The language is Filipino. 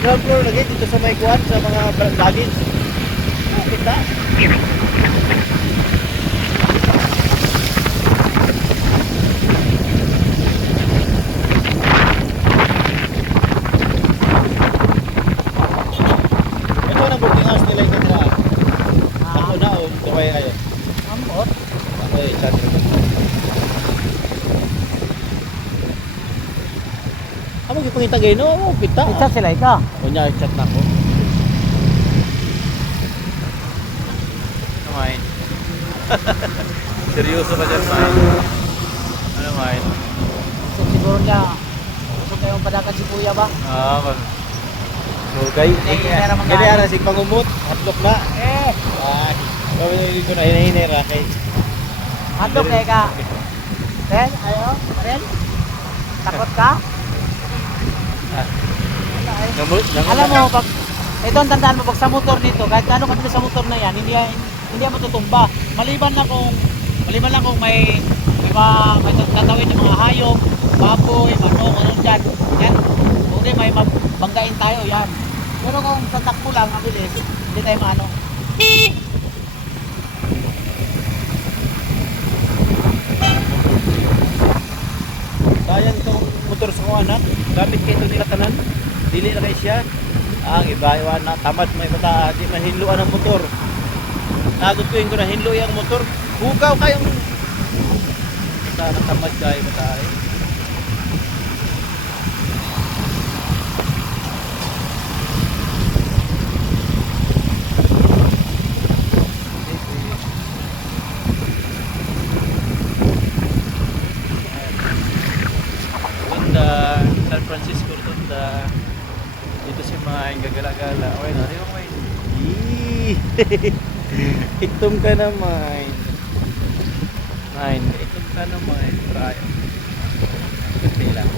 ground floor lagi dito sa may kuwan sa mga luggage. Oh, kita. Ito na boarding house nila yung nila. Ako na o ito kaya kayo. Ambot. Okay, chat. Amo gipangita gay no, kita. Chat sila ika. Unya chat na ko. Kumain. Seryoso ba dyan, Main? Ano, Main? So siguro niya. Gusto kayong padakan si kuya ba? Mag... So, guys, gani ara sig pangumot, hatlok na. Gawin ko na hinahinera kay. Hatok kay ka. Ren, ayo, Ren. Takot ka? Alam mo, pag ito ang tandaan mo, pag sa motor nito, kahit ano ka sa motor na yan, hindi yan matutumba. Maliban lang kung may tatawid ng mga hayop, baboy, manok, ano dyan. Yan. Kung di may mabanggain tayo, yan. Pero kung tatakbo lang, mabilis, hindi tayo maano. Sayang itong motor sa kong anak. Gamit kayo nila tanan. Dili na kayo siya. Ang iba, na tamad may mata. Di mahinluan ang motor. Nagutuin ko na hinlo yung motor. Hugaw kayong sana tamad kayo mata. San Francisco Rotunda. Dito si Main gagala-gala. Okay na, yung Main. Itom ka na, Main. Main, itom ka na, Main. Try. Good lang.